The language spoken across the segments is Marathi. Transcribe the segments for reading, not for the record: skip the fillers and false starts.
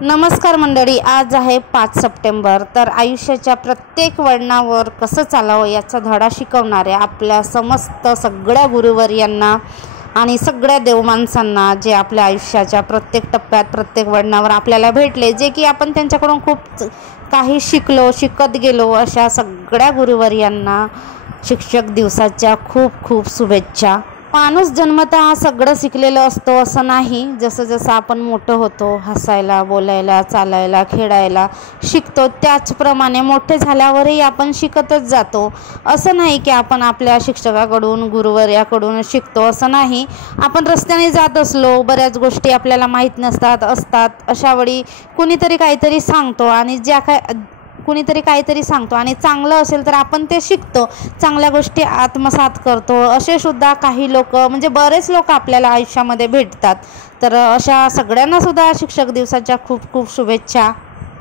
नमस्कार मंडळी, आज आहे 5 सप्टेंबर। तर आयुष्याच्या प्रत्येक वळणावर कसं चालावं याचा धडा शिकवणारे आपल्या समस्त सगळ्या गुरुवर्यांना आणि सगळ्या देवमानसांना जे आपल्या आयुष्याच्या प्रत्येक टप्प्यात प्रत्येक वळणावर आपल्याला भेटले, जे की आपण त्यांच्याकडून खूप काही शिकत गेलो, अशा सगळ्या गुरुवर्यांना शिक्षक दिवसाच्या खूप खूप शुभेच्छा। माणूस जन्मतः सगळं शिकलेलं असतो असं नाही। जसं जसं आपण मोठं होतो, हसायला, बोलायला, चालायला, खेळायला शिकतो, त्याचप्रमाणे मोठे झाल्यावरही आपण शिकतच जातो। असं नाही की आपण आपल्या शिक्षकाकडून गुरुवर्याकडून शिकतो असं नाही। आपण रस्त्याने जात असलो, बऱ्याच गोष्टी आपल्याला माहीत असतात। अशा वेळी कुणीतरी काहीतरी सांगतो आणि कुणीतरी काहीतरी सांगतो आणि चांगलं असेल तर आपण ते शिकतो, चांगल्या गोष्टी आत्मसात करतो। असे सुद्धा काही लोक, म्हणजे बरेच लोक आपल्याला आयुष्यामध्ये भेटतात। तर अशा सगळ्यांना सुद्धा शिक्षक दिवसाच्या खूप खूप शुभेच्छा।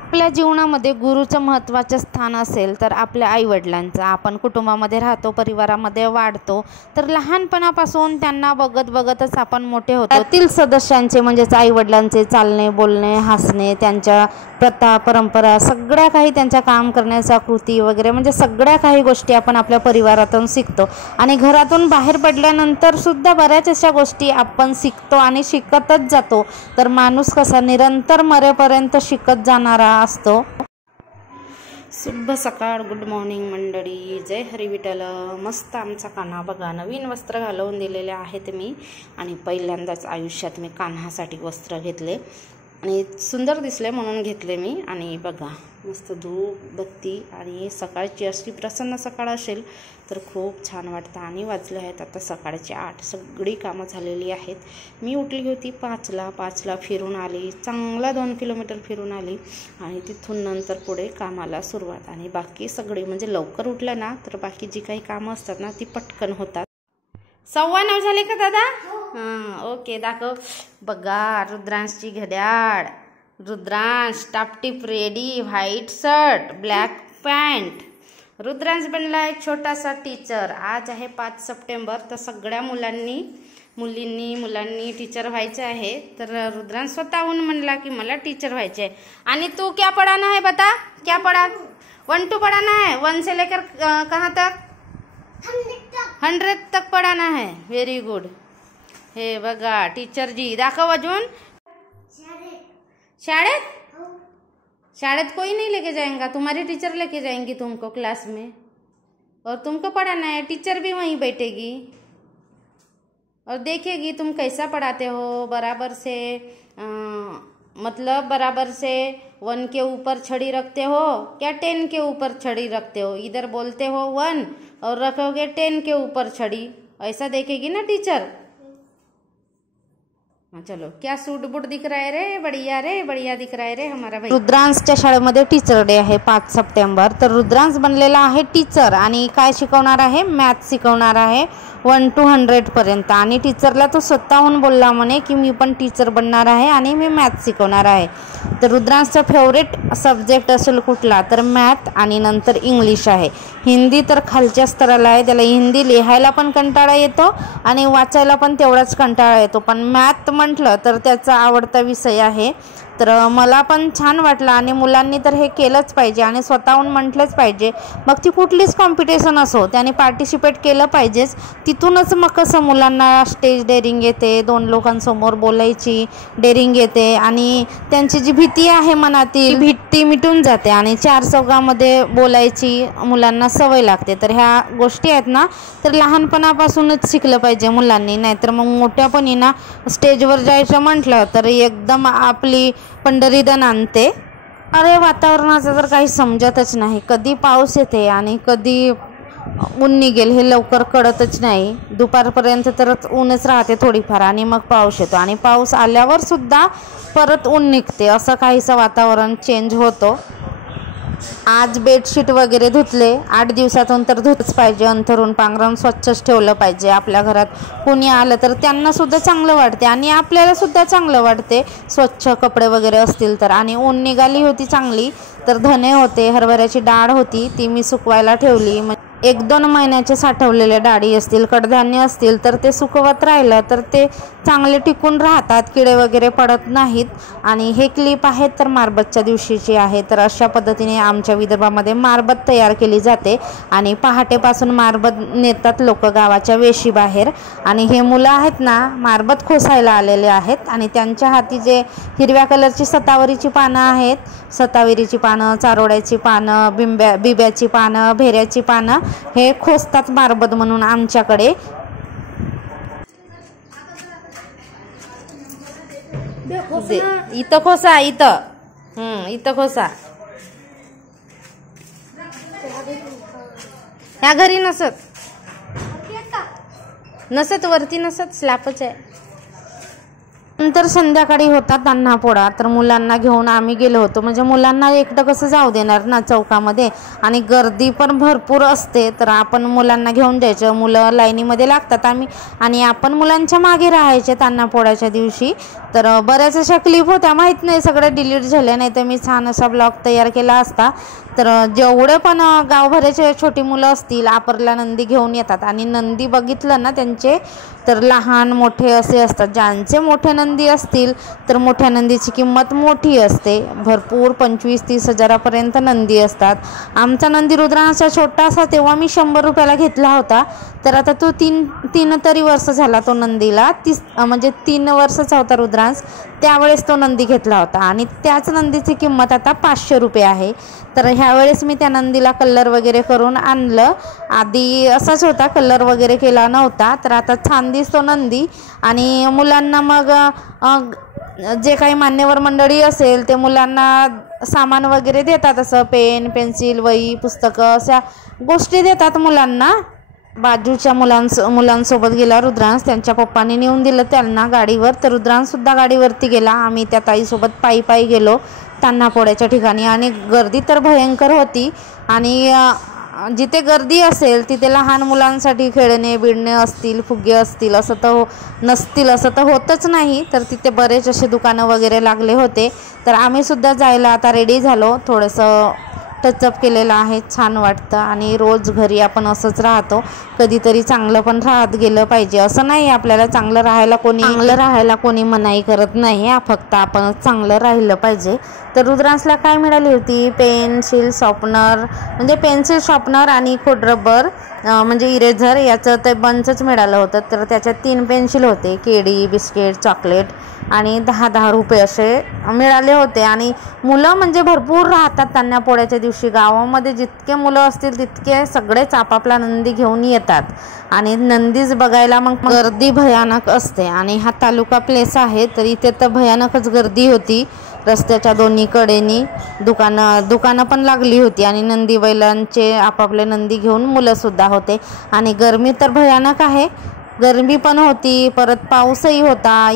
आपल्या जीवनामध्ये गुरुचं महत्त्वाचं स्थान असेल तर आपल्या आईवडिलांचं। आपण कुटुंबामध्ये राहतो, परिवारामध्ये वाढतो, तर लहानपणापासून त्यांना बघतच आपण मोठे होतो। त्यातील सदस्यांचे म्हणजेच आईवडिलांचे चालणे, बोलणे, हसणे, त्यांच्या प्रथा, परंपरा, सगळ्या काही त्यांच्या काम करण्याच्या कृती वगैरे, म्हणजे सगळ्या काही गोष्टी आपण आपल्या परिवारातून शिकतो। आणि घरातून बाहेर पडल्यानंतर सुद्धा बऱ्याच अशा गोष्टी आपण शिकतो आणि शिकतच जातो। तर माणूस कसा निरंतर मरेपर्यंत शिकत जाणारा असतो। शुभ सकाळ, गुड मॉर्निंग मंडळी, जय हरी विठ्ठल। मस्त आमचा कान्हा बघा, नवीन वस्त्र घालवून दिलेले आहेत मी, आणि पहिल्यांदाच आयुष्यात मी कान्हासाठी वस्त्र घेतले आणि सुंदर दिसले म्हणून घेतले मी। आणि बघा मस्त धूप बत्ती, आणि सकाळची अशी प्रसन्न सकाळ असेल तर खूप छान वाटतं। आणि वाजले आहेत आता सकाळचे 8, सगळी कामं झालेली आहेत। मी उठली होती 5ला फिरून आली, चांगला 2 किलोमीटर फिरून आली, आणि तिथून नंतर पुढे कामाला सुरुवात। आणि बाकी सगळी म्हणजे लवकर उठलं ना तर बाकी जी काही कामं असतात ना ती पटकन होतात। 9:15 झाले का दादा? हां, ओके, दाखव। बघा रुद्रांशची घड्याळ, रुद्रांश टापटीप ready, white shirt, black pant. Rudransh बनला आहे छोटासा टीचर। आज आहे 5 सप्टेंबर, तर सगळ्या मुलांनी टीचर व्हायचे आहे। तर रुद्रांश स्वतःहून म्हणला की मला टीचर व्हायचे आहे। आणि तू क्या पढ़ाना है बता, क्या पढ़ा? 1 to पढ़ाना है, 1 से लेकर कहाँ तक? 100 तक पढ़ाना है। Very good. हे बघा टीचर जी, दाखव अजून। शाळेत कोई नहीं लेके जाएगा, तुम्हारी टीचर लेके जाएंगी तुमको क्लास में, और तुमको पढ़ाना है। टीचर भी वहीं बैठेगी और देखेगी तुम कैसा पढ़ाते हो। बराबर से 1 के ऊपर छड़ी रखते हो क्या 10 के ऊपर छड़ी रखते हो। इधर बोलते हो 1 और रखोगे 10 के ऊपर छड़ी, ऐसा देखेगी ना टीचर। चलो, क्या सूट बूट दिख रहा है रे, बढ़िया दिख रहा है रे हमारा भाई। रुद्रांशच्या शाळेमध्ये टीचर डे आहे 5 सप्टेंबर। तर रुद्रांश बनलेला आहे टीचर, आणि काय शिकवणार आहे? मॅथ शिकवणार आहे 1 to 100 पर्यंत। आणि टीचरला तो स्वतःहून बोलला म्हणे की मी पण टीचर बनणार आहे आणि मी मॅथ शिकवणार आहे। तर रुद्रांशचा फेवरेट सब्जेक्ट असेल कुठला तर मॅथ, आणि नंतर इंग्लिश आहे। हिंदी तर खालच्या स्तराला आहे, त्याला हिंदी लिहायला पण कंटाळा येतो आणि वाचायला पण तेवढाच कंटाळा येतो। पण मॅथ म्हटलं तर त्याचा आवडता विषय आहे। तर मला पण छान वाटलं, आणि मुलांनी तर हे केलंच पाहिजे आणि स्वतःहून म्हटलंच पाहिजे। मग ती कुठलीच कॉम्पिटिशन असो, त्याने पार्टिसिपेट केलं पाहिजेच। तिथूनच मग कसं मुलांना स्टेज डेअरिंग येते, 2 लोकांसमोर बोलायची डेअरिंग येते, आणि त्यांची जी भीती आहे मनातील भीती मिटून जाते, आणि 4 चौघामध्ये बोलायची मुलांना सवय लागते। तर ह्या गोष्टी आहेत ना, तर लहानपणापासूनच शिकलं पाहिजे मुलांनी, नाहीतर मग मोठ्यापणी ना स्टेजवर जायचं म्हटलं तर एकदम आपली पंढरीधन आणते। अरे वातावरणाचं तर काही समजतच नाही, कधी पाऊस येते आणि कधी ऊन निघेल हे लवकर कळतच नाही। दुपारपर्यंत तर ऊनच राहते थोडीफार, आणि मग पाऊस येतो, आणि पाऊस आल्यावर सुद्धा परत ऊन निघते, असं काहीसं वातावरण चेंज होतो। आज बेडशीट वगैरे धुतले, 8 दिवसातून तर धुतच पाहिजे। अंथरूण पांघरून स्वच्छच ठेवलं पाहिजे। आपल्या घरात कोणी आलं तर त्यांना सुद्धा चांगलं वाटते आणि आपल्याला सुद्धा चांगलं वाटते स्वच्छ कपडे वगैरे असतील तर। आणि ऊन निघाली होती चांगली, तर धने होते, हरभऱ्याची डाळ होती, ती मी सुकवायला ठेवली। 1-2 महिन्याचे साठवलेले डाळी असतील, कडधान्य असतील तर ते सुकवत राहिलं तर ते चांगले टिकून राहतात, किडे वगैरे पडत नाहीत. आणि हे क्लिप आहेत तर मारबतच्या दिवशीची आहे. तर अशा पद्धतीने आमच्या विदर्भामध्ये मारबत तयार केली जाते आणि पहाटेपासून मारबत नेतात लोक गावाच्या वेशीबाहेर. आणि हे मुलं आहेत ना मारबत खोसायला आलेले आहेत आणि त्यांच्या हाती जे हिरव्या कलरची सतावरीची पानं आहेत, सतावरीची पानं, चारोड्याची पानं, बिब्याची पानं, भेऱ्याची पानं हे खोसतात मारबत म्हणून आमच्याकडे. इथं खोसा, इथं खोसा. ह्या घरी नसत वरती नसत, स्लॅपच आहे. नंतर संध्याकाळी होता तान्हापोळा. तर मुलांना घेऊन आम्ही गेलो होतो. म्हणजे मुलांना एकटं कसं जाऊ देणार ना चौकामध्ये, आणि गर्दी पण भरपूर असते. तर आपण मुलांना घेऊन जायचं, मुलं लाईनीमध्ये लागतात आणि आपण मुलांच्या मागे राहायचे तान्हापोळ्याच्या दिवशी. तर बऱ्याच अशा क्लिप होत्या, माहीत नाही सगळ्या डिलीट झाल्या, नाही तर मी छान असा ब्लॉग तयार केला असता. तर जेवढे पण गावभराचे छोटी मुलं असतील आपरला नंदी घेऊन येतात. आणि नंदी बघितलं ना त्यांचे तर लहान मोठे असे असतात. ज्यांचे मोठे नंदी असतील तर मोठ्या नंदीची किंमत मोठी असते, भरपूर 25-30 हजारापर्यंत नंदी असतात. आमचा नंदी रुद्रांचा छोटासा तेव्हा मी 100 रुपयाला घेतला होता. तर आता तो तीन तरी वर्ष झाला तो नंदीला, म्हणजे 3 वर्षाचा होता रुद्रांश त्यावेळेस तो नंदी घेतला होता. आणि त्याच नंदीची किंमत आता 500 रुपये आहे. तर ह्यावेळेस मी त्या नंदीला कलर वगैरे करून आणलं. आधी असाच होता, कलर वगैरे केला नव्हता. तर आता छान दिसतो नंदी. आणि मुलांना मग जे काही मान्यवर मंडळी असेल ते मुलांना सामान वगैरे देतात, असं पेन, पेन्सिल, वही, पुस्तकं अशा गोष्टी देतात मुलांना. बाजूच्या मुलांसोबत गेला रुद्रांश, त्यांच्या पप्पांनी नेऊन दिलं त्यांना गाडीवर. तर रुद्रांशसुद्धा गाडीवरती गेला. आम्ही त्या ताईसोबत पायी गेलो तान्हापोळ्याच्या ठिकाणी. आणि गर्दी तर भयंकर होती. आणि जिथे गर्दी असेल तिथे लहान मुलांसाठी खेळणे बिळणे असतील, फुगे असतील असं तर नसतील असं तर होतच नाही. तर तिथे बरेच असे दुकानं वगैरे लागले होते. तर आम्हीसुद्धा जायला आता रेडी झालो. थोडंसं टचअप केलेलं आहे, छान वाटतं. आणि रोज घरी आपण असंच राहतो, कधीतरी चांगलं पण राहत गेलं पाहिजे. असं नाही आपल्याला चांगलं राहायला कोणी मनाई करत नाही, फक्त आपण चांगलं राहिलं पाहिजे. तर रुद्रांशला काय मिळाली होती, पेन्सिल शॉर्पनर, म्हणजे पेन्सिल शॉर्पनर आणि खोडरबर म्हणजे इरेझर याचं ते बंचच मिळालं होतं. तर त्याच्यात 3 पेन्सिल होते, केळी, बिस्किट, चॉकलेट आणि 10-10 रुपये असे मिळाले होते. आणि मुलं म्हणजे भरपूर राहतात तान्हापोळ्याच्या दिवशी. गावामध्ये जितके मुलं असतील तितके सगळेच आपापला नंदी घेऊन येतात. आणि नंदीच बघायला मग गर्दी भयानक असते. आणि हा तालुका प्लेस आहे, तर इथे तर भयानकच गर्दी होती. रस्त्याच्या दोन्ही कडेनी दुकानं पण लागली होती. आणि नंदी बैलांचे आपापले नंदी घेऊन मुलंसुद्धा होते. आणि गरमी तर भयानक आहे, गरमी पण होती, परत पाऊसही होता.